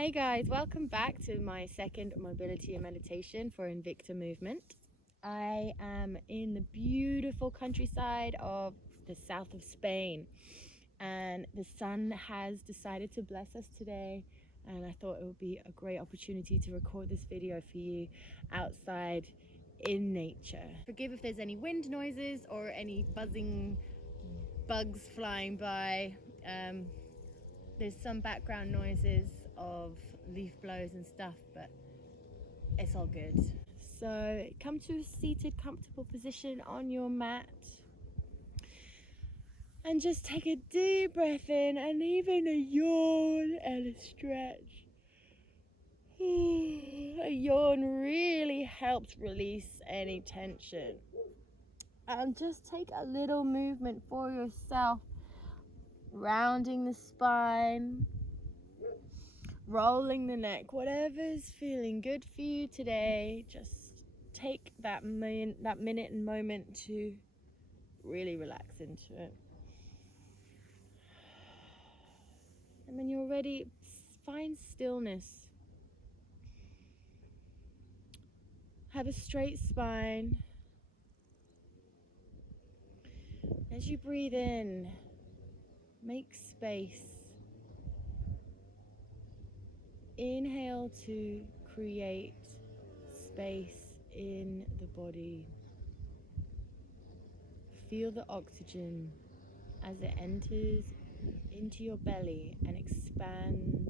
Hey guys, welcome back to my second mobility and meditation for Invicta movement. I am in the beautiful countryside of the south of Spain, and the sun has decided to bless us today, and I thought it would be a great opportunity to record this video for you outside in nature. Forgive if there's any wind noises or any buzzing bugs flying by. There's some background noises of leaf blows and stuff, but it's all good. So come to a seated, comfortable position on your mat and just take a deep breath in and even a yawn and a stretch. A yawn really helps release any tension. And just take a little movement for yourself, rounding the spine, rolling the neck, whatever's feeling good for you today. Just take that minute and moment to really relax into it. And when you're ready, find stillness. Have a straight spine. As you breathe in, make space. Inhale to create space in the body. Feel the oxygen as it enters into your belly and expands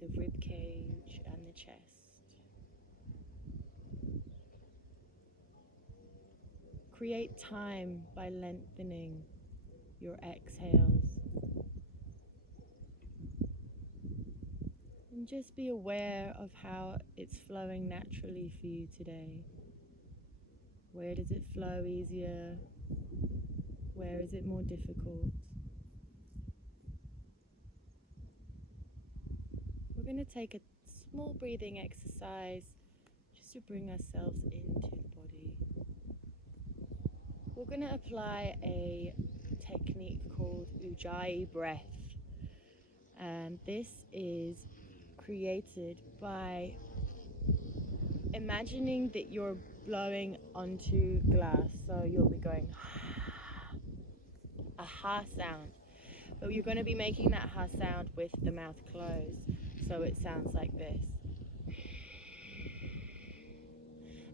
the rib cage and the chest. Create time by lengthening your exhales. And just be aware of how it's flowing naturally for you today. Where does it flow easier? Where is it more difficult? We're going to take a small breathing exercise just to bring ourselves into the body. We're going to apply a technique called Ujjayi breath. And this is created by imagining that you're blowing onto glass. So you'll be going a ha sound, but you're going to be making that ha sound with the mouth closed, so it sounds like this.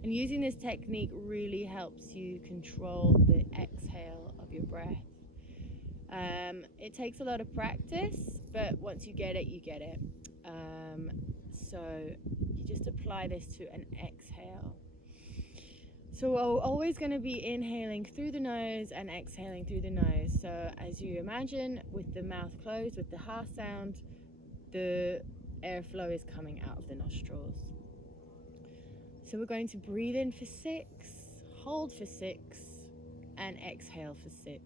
And using this technique really helps you control the exhale of your breath. It takes a lot of practice, but once you get it, you get it. So you just apply this to an exhale. So we're always going to be inhaling through the nose and exhaling through the nose. So as you imagine, with the mouth closed, with the ha sound, the airflow is coming out of the nostrils. So we're going to breathe in for 6, hold for 6, and exhale for 6.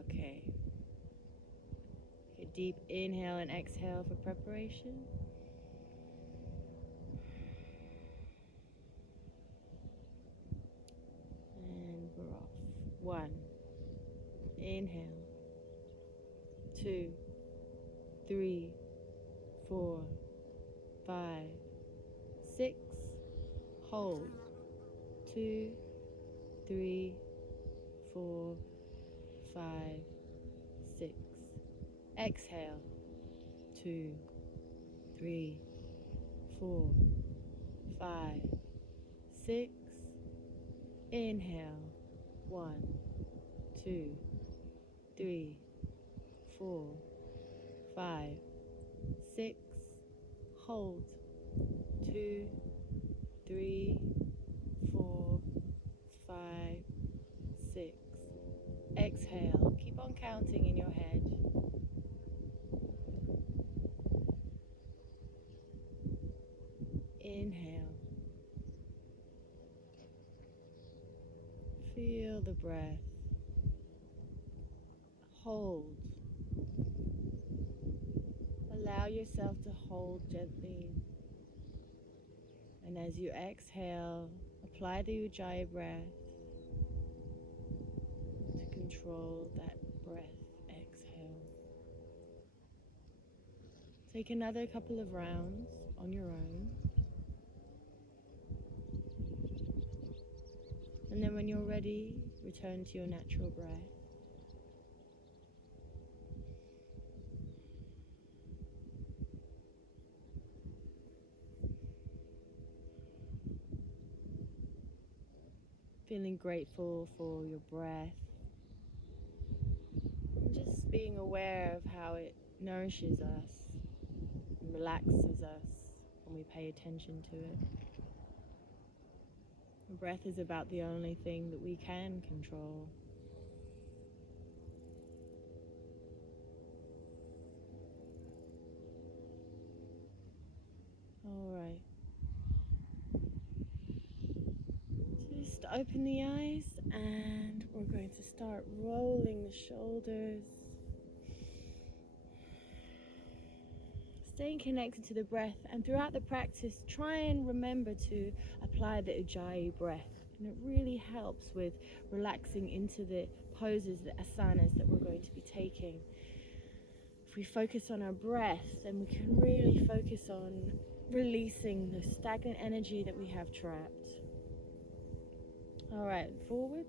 Okay. A deep inhale and exhale for preparation. And we're off. 1. Inhale. 2, 3, 4, 5, 6. Hold. 2, 3, 4, 5, 6. Exhale. 2, 3, 4, 5, 6. Inhale. 1, 2, 3, 4, 5, 6. Hold. 2, 3, 4, 5, 6. Exhale. Keep on counting in your head. Inhale. Feel the breath. Hold. Allow yourself to hold gently. And as you exhale, apply the Ujjayi breath to control that breath exhale. Take another couple of rounds on your own. And then when you're ready, return to your natural breath. Feeling grateful for your breath. And just being aware of how it nourishes us and relaxes us when we pay attention to it. The breath is about the only thing that we can control. Alright. Just open the eyes and we're going to start rolling the shoulders. Staying connected to the breath, and throughout the practice try and remember to apply the Ujjayi breath, and it really helps with relaxing into the poses, the asanas that we're going to be taking. If we focus on our breath, then we can really focus on releasing the stagnant energy that we have trapped. Alright, forwards.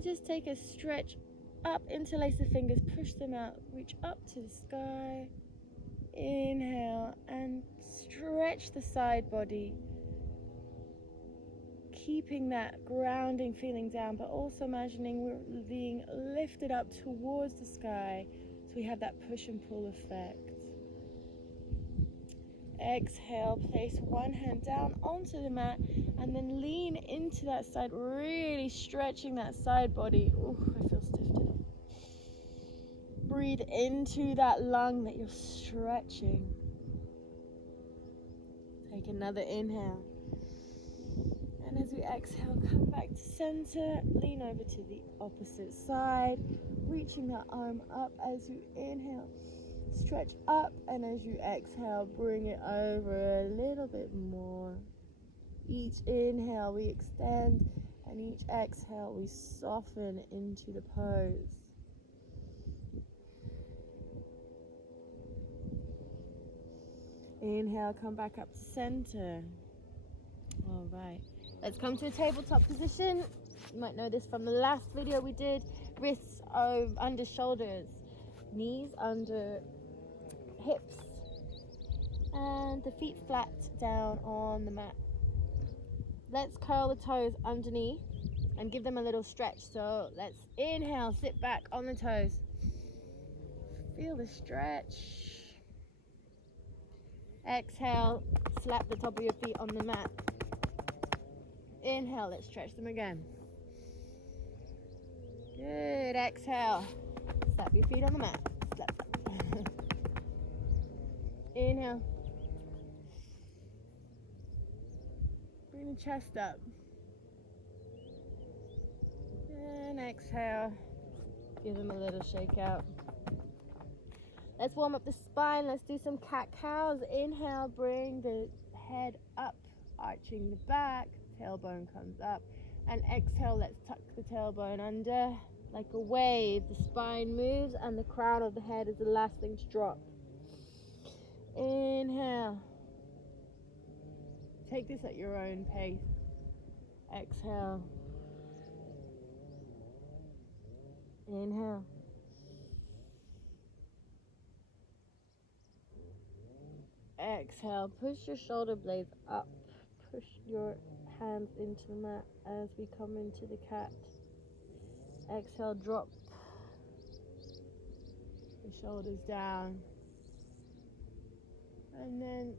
Just take a stretch up, interlace the fingers, push them out, reach up to the sky. Inhale and stretch the side body, keeping that grounding feeling down, but also imagining we're being lifted up towards the sky, so we have that push and pull effect. Exhale, place one hand down onto the mat and then lean into that side, really stretching that side body. Ooh, I feel stiff today. Breathe into that lung that you're stretching. Take another inhale. And as we exhale, come back to center, lean over to the opposite side, reaching that arm up as you inhale. Stretch up, and as you exhale, bring it over a little bit more. Each inhale we extend, and each exhale we soften into the pose. Inhale, come back up to center. All right, let's come to a tabletop position. You might know this from the last video we did. Wrists under shoulders, knees under hips, and the feet flat down on the mat. Let's curl the toes underneath and give them a little stretch. So let's inhale, sit back on the toes. Feel the stretch. Exhale, slap the top of your feet on the mat. Inhale, let's stretch them again. Good, exhale. Slap your feet on the mat. Slap. Inhale. Bring the chest up. And exhale. Give them a little shake out. Let's warm up the spine. Let's do some cat-cows. Inhale, bring the head up, arching the back. Tailbone comes up. And exhale, let's tuck the tailbone under. Like a wave, the spine moves and the crown of the head is the last thing to drop. Inhale. Take this at your own pace. Exhale. Inhale. Exhale. Push your shoulder blades up. Push your hands into the mat as we come into the cat. Exhale, drop the shoulders down. And then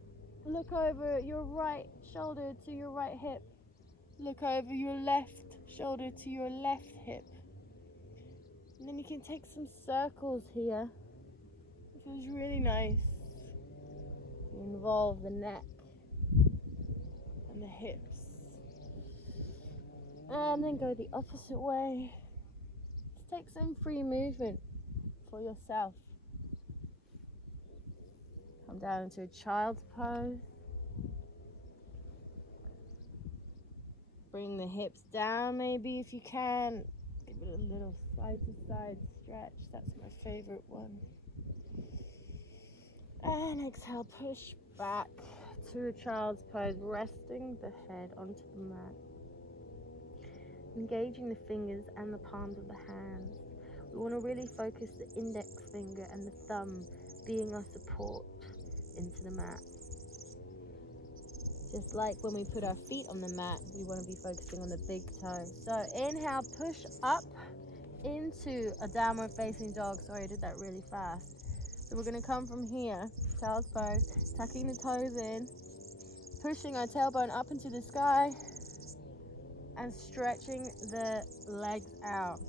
look over your right shoulder to your right hip. Look over your left shoulder to your left hip. And then you can take some circles here. It feels really nice. You involve the neck and the hips. And then go the opposite way. Just take some free movement for yourself. Come down into a child's pose. Bring the hips down maybe if you can. Give it a little side to side stretch. That's my favorite one. And exhale, push back to a child's pose, resting the head onto the mat. Engaging the fingers and the palms of the hands. We want to really focus the index finger and the thumb being our support into the mat. Just like when we put our feet on the mat, we want to be focusing on the big toe. So inhale, push up into a downward facing dog. Sorry, I did that really fast. So we're going to come from here, child's pose, tucking the toes in, pushing our tailbone up into the sky, and stretching the legs out.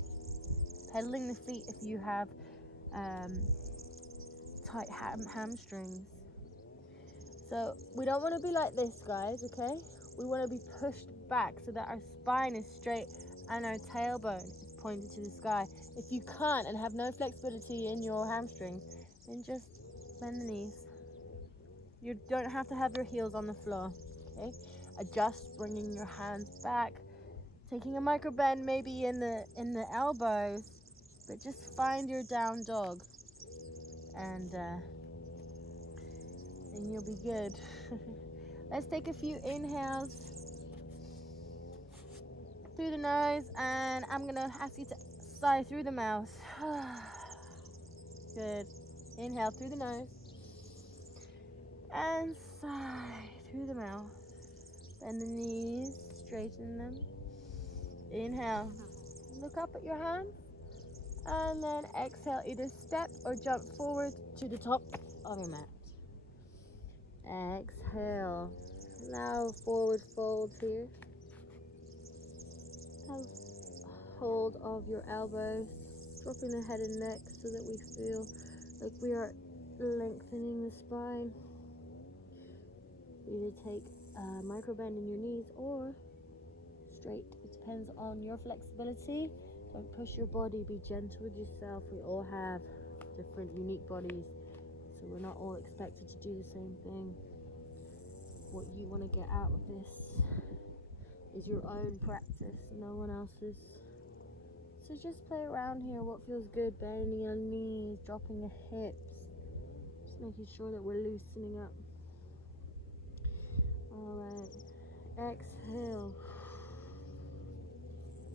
Pedaling the feet if you have tight hamstrings. So we don't want to be like this, guys, okay? We want to be pushed back so that our spine is straight and our tailbone is pointed to the sky. If you can't and have no flexibility in your hamstrings, then just bend the knees. You don't have to have your heels on the floor, okay? Adjust, bringing your hands back, taking a micro bend maybe in the elbows, but just find your down dog, and you'll be good. Let's take a few inhales through the nose, and I'm gonna ask you to sigh through the mouth. Good. Inhale through the nose and sigh through the mouth. Bend the knees, straighten them. Inhale, look up at your hands, and then exhale, either step or jump forward to the top of your mat. Exhale, now forward fold here. Have hold of your elbows, dropping the head and neck so that we feel like we are lengthening the spine. Either take a micro bend in your knees or straight. It depends on your flexibility. Don't push your body, be gentle with yourself. We all have different unique bodies, so we're not all expected to do the same thing. What you want to get out of this is your own practice, no one else's. So just play around here, what feels good, bending your knees, dropping the hips, just making sure that we're loosening up. Alright, exhale.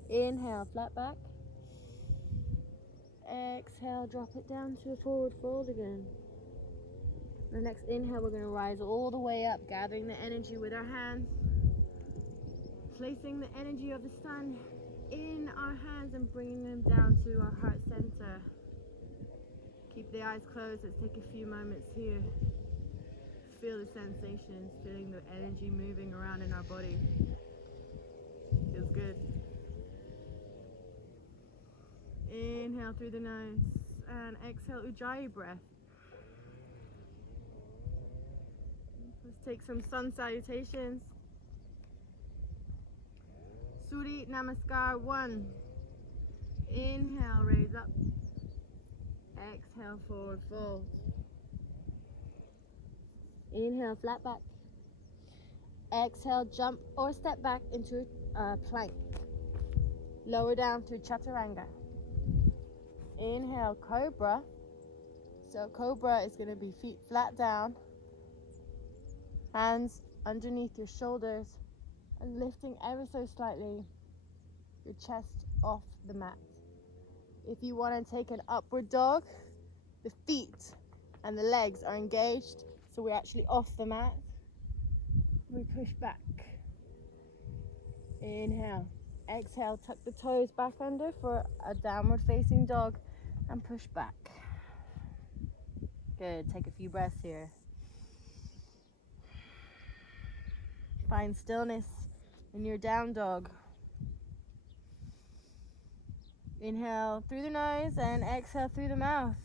Inhale, flat back. Exhale, drop it down to a forward fold again. The next inhale, we're going to rise all the way up, gathering the energy with our hands, placing the energy of the sun in our hands and bringing them down to our heart center. Keep the eyes closed. Let's take a few moments here. Feel the sensations, feeling the energy moving around in our body. Feels good. Inhale through the nose and exhale, Ujjayi breath. Let's take some sun salutations. Surya Namaskar 1. Inhale, raise up. Exhale, forward fold. Inhale, flat back. Exhale, jump or step back into a plank. Lower down to Chaturanga. Inhale, Cobra. So Cobra is going to be feet flat down, hands underneath your shoulders, and lifting ever so slightly your chest off the mat. If you want to take an upward dog, the feet and the legs are engaged, so we're actually off the mat. We push back. Inhale. Exhale, tuck the toes back under for a downward facing dog and push back. Good. Take a few breaths here. Find stillness in your down dog. Inhale through the nose and exhale through the mouth.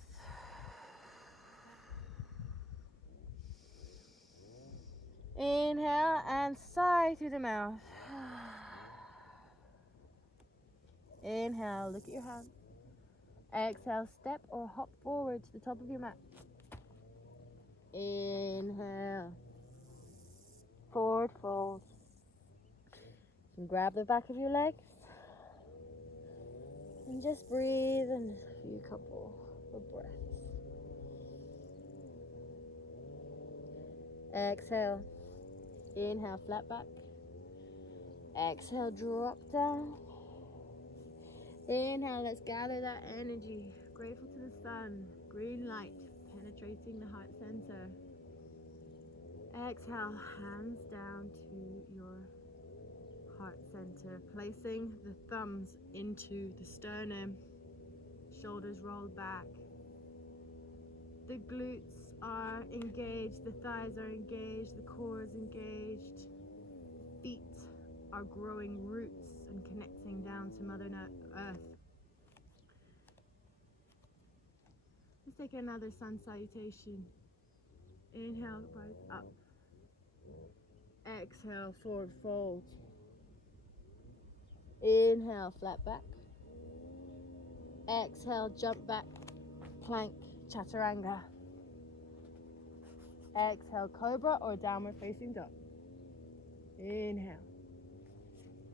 Inhale and sigh through the mouth. Inhale, look at your hands. Exhale, step or hop forward to the top of your mat. Inhale, forward fold. And grab the back of your legs. And just breathe in a few couple of breaths. Exhale. Inhale, flat back. Exhale, drop down. Inhale, let's gather that energy. Grateful to the sun. Green light penetrating the heart center. Exhale, hands down to your heart center. Placing the thumbs into the sternum. Shoulders rolled back. The glutes are engaged, the thighs are engaged, the core is engaged. Feet are growing roots and connecting down to Mother Earth. Let's take another sun salutation. Inhale, rise up. Exhale, forward fold. Inhale, flat back. Exhale, jump back, plank, chaturanga. Exhale, cobra or downward facing dog. Inhale.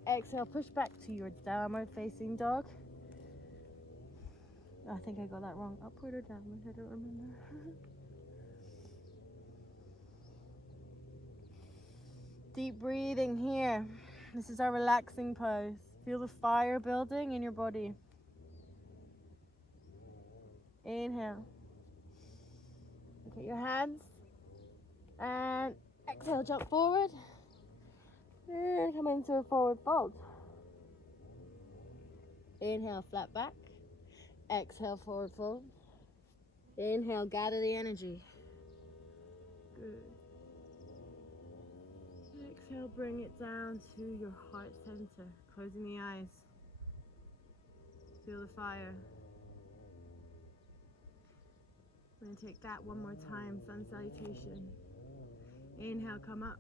Exhale, push back to your downward facing dog. I think I got that wrong. Upward or downward? I don't remember. Deep breathing here. This is our relaxing pose. Feel the fire building in your body. Inhale. Look at your hands. And exhale, jump forward. And come into a forward fold. Inhale, flat back. Exhale, forward fold. Inhale, gather the energy. Good. Exhale, bring it down to your heart center. Closing the eyes. Feel the fire. We're going to take that one more time. Sun salutation. Inhale, come up.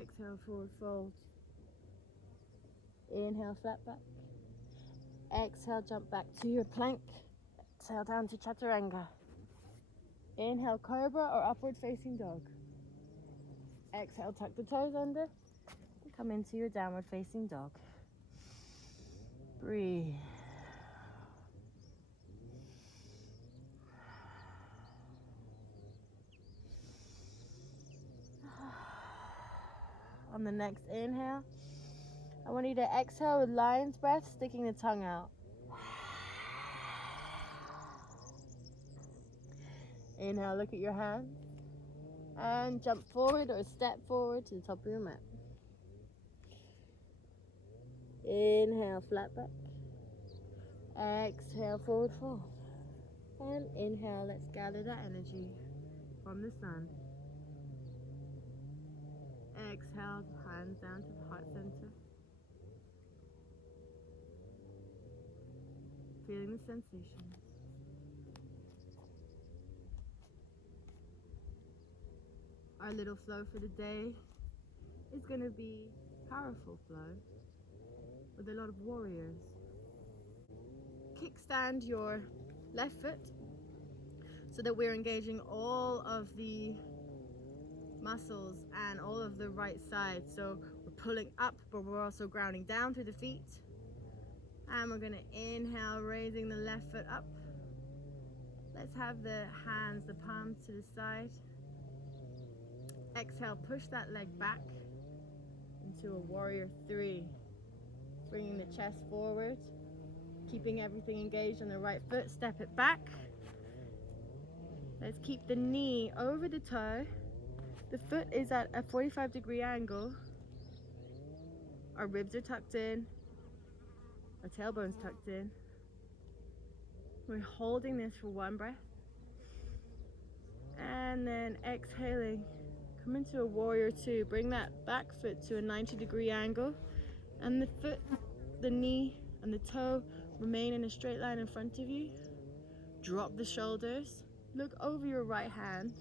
Exhale, forward fold. Inhale, flat back. Exhale, jump back to your plank. Exhale, down to chaturanga. Inhale, cobra or upward facing dog. Exhale, tuck the toes under. And come into your downward facing dog. Breathe. On the next inhale, I want you to exhale with lion's breath, sticking the tongue out. Inhale, look at your hands. And jump forward or step forward to the top of your mat. Inhale, flat back. Exhale, forward fold. And inhale, let's gather that energy from the sun. Exhale, hands down to the heart center. Feeling the sensations. Our little flow for the day is going to be powerful flow with a lot of warriors. Kickstand your left foot so that we're engaging all of the muscles and all of the right side. So we're pulling up, but we're also grounding down through the feet. And we're going to inhale, raising the left foot up. Let's have the hands, the palms to the side. Exhale, push that leg back into a warrior three. Bringing the chest forward, keeping everything engaged on the right foot. Step it back. Let's keep the knee over the toe. The foot is at a 45-degree angle. Our ribs are tucked in. Our tailbone's tucked in. We're holding this for one breath. And then exhaling. Come into a warrior two. Bring that back foot to a 90-degree angle. And the foot, the knee, and the toe remain in a straight line in front of you. Drop the shoulders. Look over your right hand.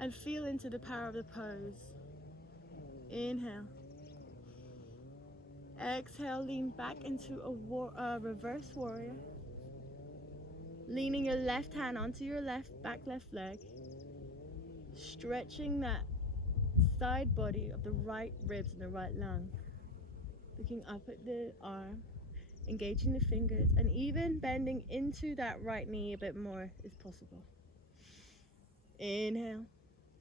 And feel into the power of the pose. Inhale. Exhale, lean back into a reverse warrior. Leaning your left hand onto your left leg. Stretching that side body of the right ribs and the right lung. Looking up at the arm, engaging the fingers, and even bending into that right knee a bit more is possible. Inhale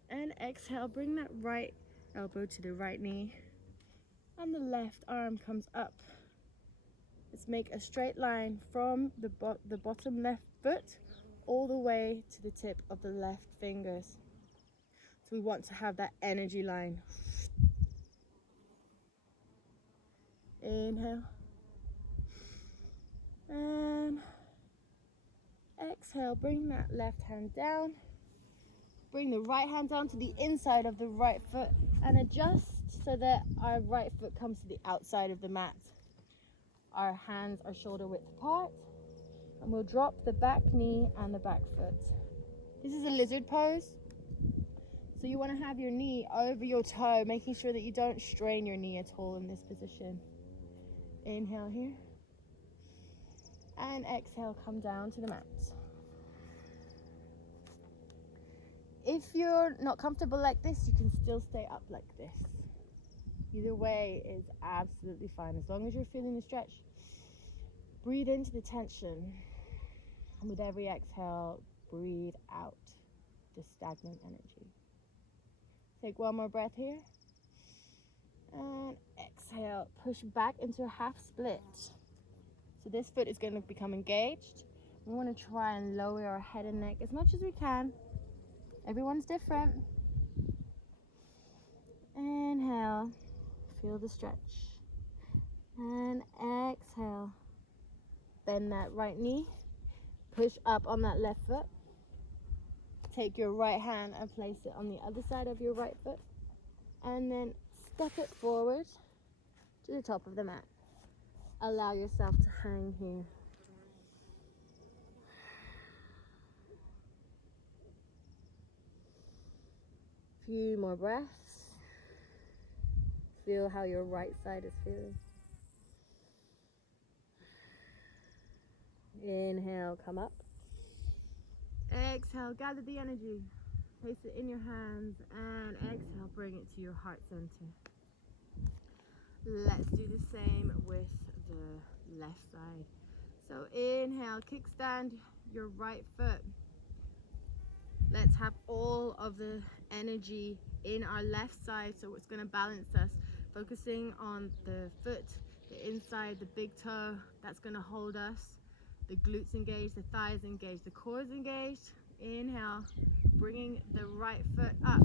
and exhale. Bring that right elbow to the right knee and the left arm comes up. Let's make a straight line from the bottom left foot all the way to the tip of the left fingers. So we want to have that energy line. Inhale and exhale. Bring that left hand down. Bring the right hand down to the inside of the right foot and adjust so that our right foot comes to the outside of the mat. Our hands are shoulder width apart, and we'll drop the back knee and the back foot. This is a lizard pose. So you want to have your knee over your toe, making sure that you don't strain your knee at all in this position. Inhale here. And exhale, come down to the mat. If you're not comfortable like this, you can still stay up like this. Either way is absolutely fine, as long as you're feeling the stretch. Breathe into the tension, and with every exhale, breathe out the stagnant energy. Take one more breath here, and exhale, push back into a half split. So this foot is going to become engaged. We want to try and lower our head and neck as much as we can. Everyone's different. Inhale, feel the stretch, and exhale. Bend that right knee, push up on that left foot. Take your right hand and place it on the other side of your right foot, and then step it forward to the top of the mat. Allow yourself to hang here. Few more breaths. Feel how your right side is feeling. Inhale, come up. Exhale, gather the energy. Place it in your hands and exhale, bring it to your heart center. Let's do the same with the left side. So inhale, kickstand your right foot. Let's have all of the energy in our left side, so it's going to balance us. Focusing on the foot, the inside, the big toe, that's going to hold us. The glutes engaged, the thighs engaged, the core is engaged. Inhale, bringing the right foot up,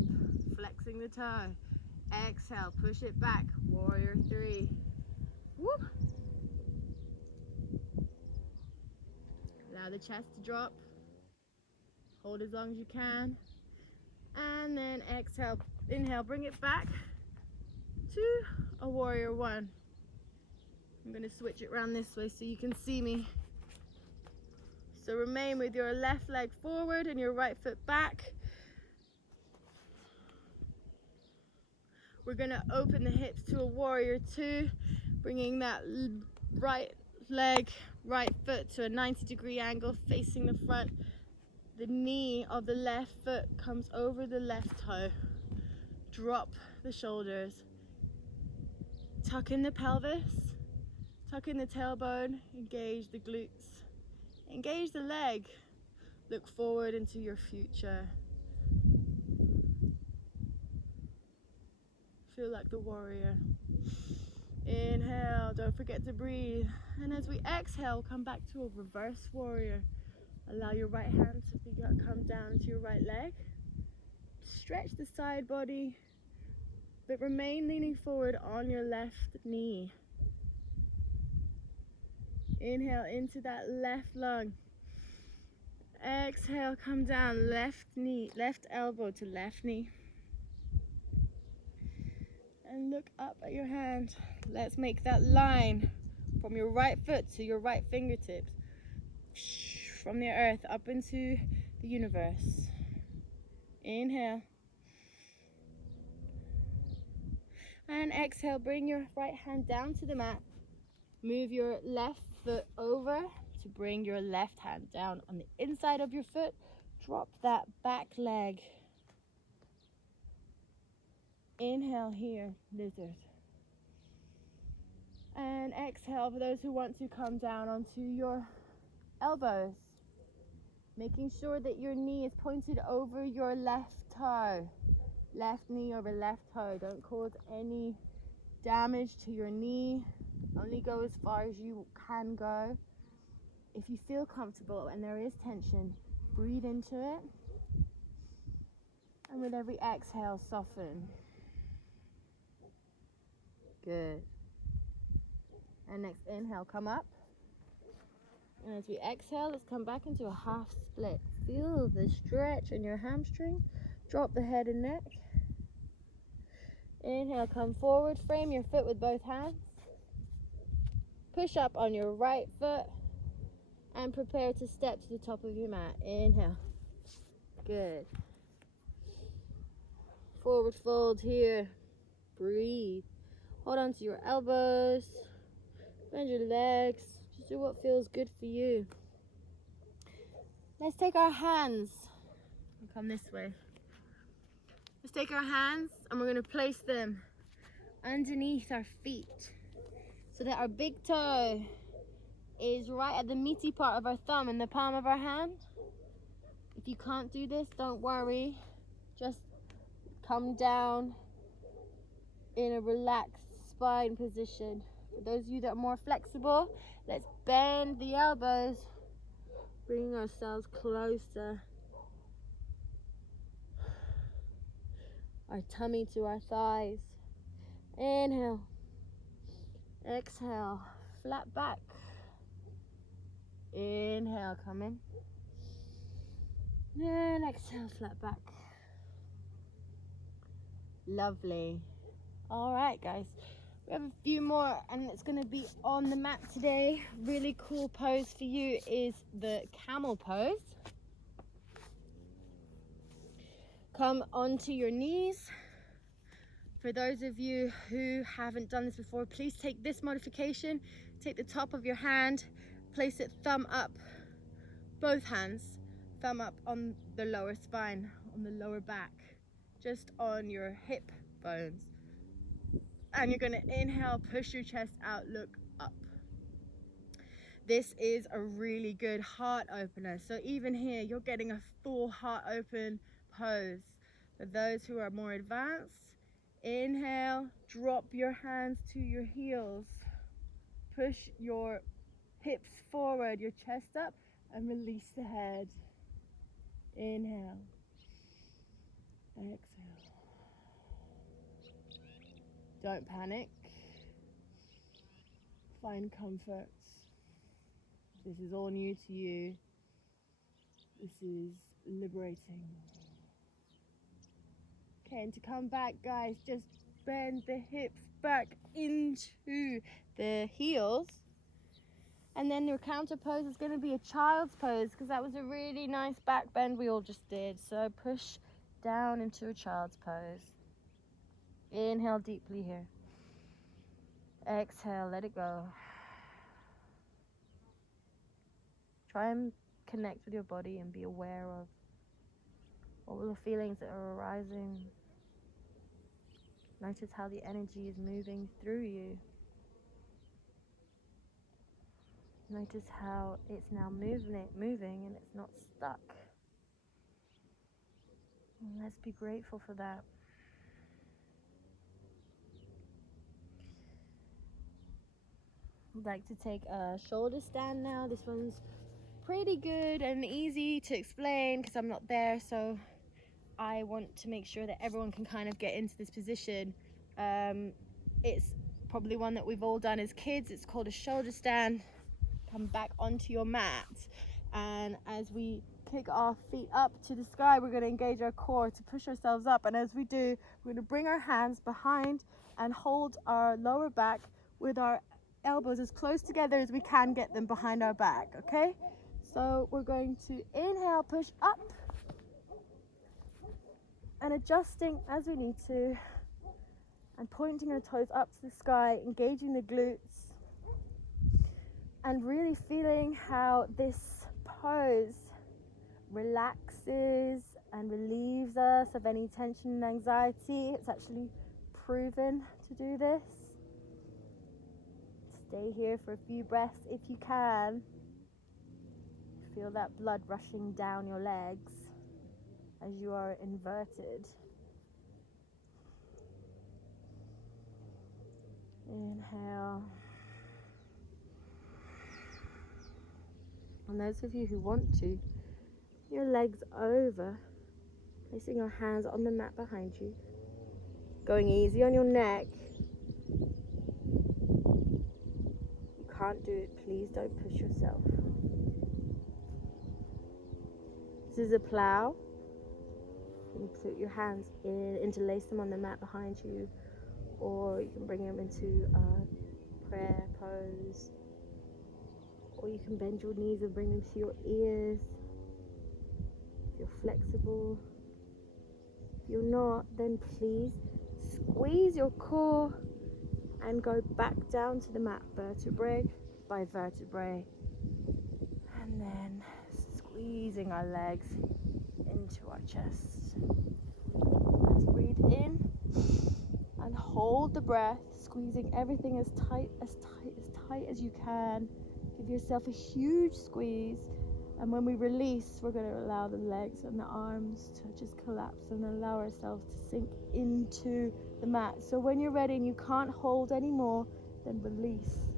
flexing the toe. Exhale, push it back, warrior three. Woo. Allow the chest to drop. Hold as long as you can. And then exhale, inhale, bring it back to a warrior one. I'm going to switch it around this way so you can see me. So remain with your left leg forward and your right foot back. We're going to open the hips to a warrior two, bringing that right leg, right foot to a 90-degree angle facing the front. The knee of the left foot comes over the left toe. Drop the shoulders. Tuck in the pelvis. Tuck in the tailbone. Engage the glutes. Engage the leg. Look forward into your future. Feel like the warrior. Inhale, don't forget to breathe. And as we exhale, come back to a reverse warrior. Allow your right hand to come down to your right leg. Stretch the side body, but remain leaning forward on your left knee. Inhale into that left lung. Exhale, come down, left knee, left elbow to left knee. And look up at your hand. Let's make that line from your right foot to your right fingertips. From the earth up into the universe. Inhale. And exhale, bring your right hand down to the mat. Move your left foot over to bring your left hand down on the inside of your foot. Drop that back leg. Inhale here, lizard. And exhale for those who want to come down onto your elbows. Making sure that your knee is pointed over your left toe. Left knee over left toe. Don't cause any damage to your knee. Only go as far as you can go. If you feel comfortable and there is tension, breathe into it. And with every exhale, soften. Good. And next inhale, come up. And as we exhale, let's come back into a half split. Feel the stretch in your hamstring. Drop the head and neck. Inhale, come forward. Frame your foot with both hands. Push up on your right foot. And prepare to step to the top of your mat. Inhale. Good. Forward fold here. Breathe. Hold on to your elbows. Bend your legs. Just do what feels good for you. Let's take our hands. We'll come this way. Let's take our hands and we're going to place them underneath our feet so that our big toe is right at the meaty part of our thumb in the palm of our hand. If you can't do this, don't worry. Just come down in a relaxed spine position. For those of you that are more flexible, let's bend the elbows, bring ourselves closer. Our tummy to our thighs. Inhale. Exhale. Flat back. Inhale, come in. And exhale, flat back. Lovely. All right, guys. We have a few more and it's going to be on the mat today. Really cool pose for you is the camel pose. Come onto your knees. For those of you who haven't done this before, please take this modification. Take the top of your hand, place it thumb up, both hands, thumb up on the lower spine, on the lower back, just on your hip bones. And you're going to inhale, push your chest out, look up. This is a really good heart opener. So even here, you're getting a full heart open pose. For those who are more advanced, inhale, drop your hands to your heels. Push your hips forward, your chest up, and release the head. Inhale. Exhale. Don't panic. Find comfort. This is all new to you. This is liberating. Okay, and to come back, guys, just bend the hips back into the heels. And then your counter pose is going to be a child's pose because that was a really nice back bend we all just did. So push down into a child's pose. Inhale deeply here. Exhale, let it go. Try and connect with your body and be aware of all the feelings that are arising. Notice how the energy is moving through you. Notice how it's now moving and it's not stuck. And let's be grateful for that. I'd like to take a shoulder stand now. This one's pretty good and easy to explain because I'm not there, so I want to make sure that everyone can kind of get into this position. It's probably one that we've all done as kids. It's called a shoulder stand. Come back onto your mat, and as we kick our feet up to the sky, we're going to engage our core to push ourselves up. And as we do, we're going to bring our hands behind and hold our lower back with our elbows as close together as we can get them behind our back. Okay, so we're going to inhale, push up, and adjusting as we need to, and pointing our toes up to the sky, engaging the glutes, and really feeling how this pose relaxes and relieves us of any tension and anxiety. It's actually proven to do this. Stay here for a few breaths if you can. Feel that blood rushing down your legs as you are inverted. Inhale. And those of you who want to, your legs over, placing your hands on the mat behind you, going easy on your neck. You can't do it, please don't push yourself. This is a plow. You can put your hands in, interlace them on the mat behind you, or you can bring them into a prayer pose, or you can bend your knees and bring them to your ears. If you're flexible. If you're not, then please squeeze your core and go back down to the mat, vertebrae by vertebrae, and then squeezing our legs into our chest. Let's breathe in and hold the breath, squeezing everything as tight as you can. Give yourself a huge squeeze, and when we release, we're going to allow the legs and the arms to just collapse and allow ourselves to sink into the mat. So when you're ready and you can't hold anymore, then release.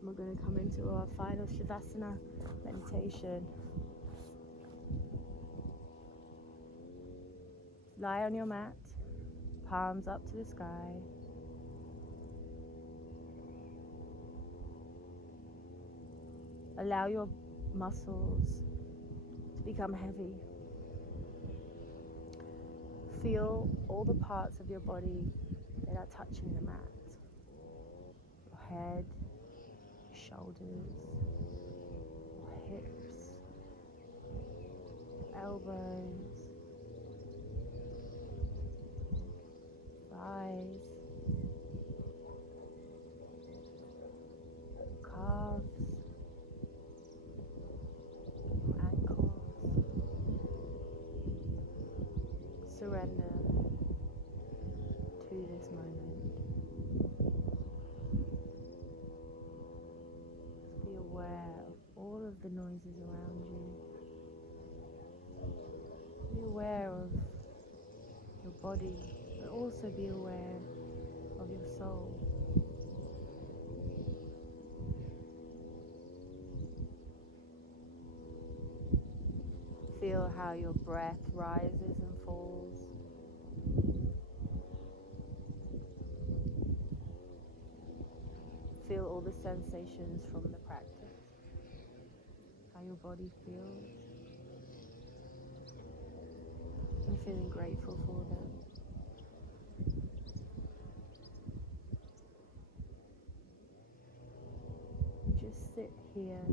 And we're going to come into our final Shavasana meditation. Lie on your mat, palms up to the sky. Allow your muscles to become heavy. Feel all the parts of your body that are touching the mat. Your head, your shoulders, your hips, your elbows, thighs, calves, ankles. Surrender to this moment. Just be aware of all of the noises around you. Be aware of your body, but also be aware of your soul. Feel how your breath rises and falls. Feel all the sensations from the practice, how your body feels. I'm feeling grateful for them. And just sit here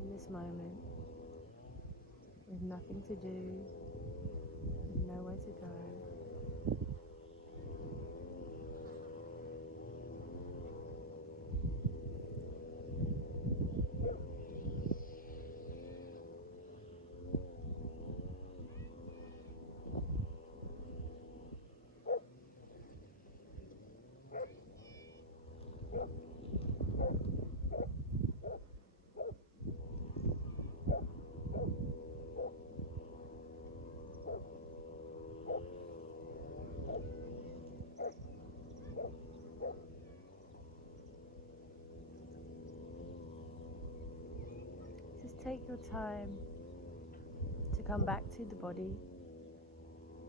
in this moment with nothing to do and nowhere to go. Take your time to come back to the body,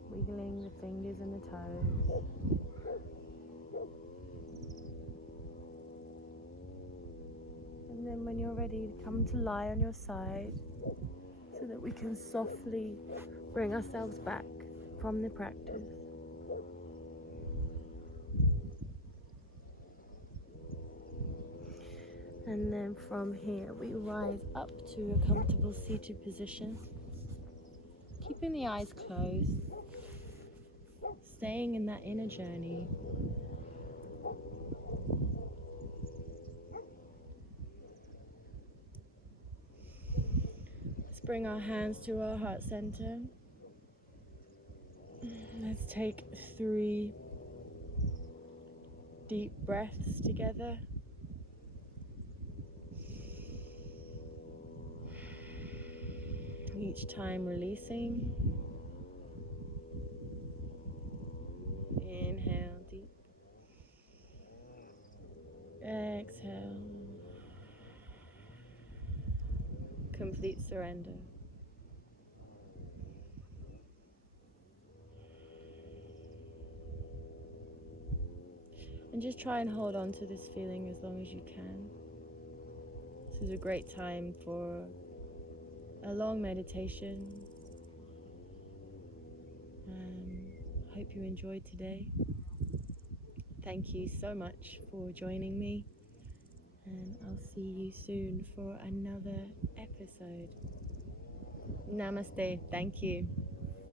wiggling the fingers and the toes. And then when you're ready, come to lie on your side so that we can softly bring ourselves back from the practice. And then from here, we rise up to a comfortable seated position, keeping the eyes closed, staying in that inner journey. Let's bring our hands to our heart center. Let's take 3 deep breaths together. Each time releasing. Inhale deep. Exhale. Complete surrender. And just try and hold on to this feeling as long as you can. This is a great time for a long meditation. Hope you enjoyed today. Thank you so much for joining me, and I'll see you soon for another episode. Namaste. Thank you.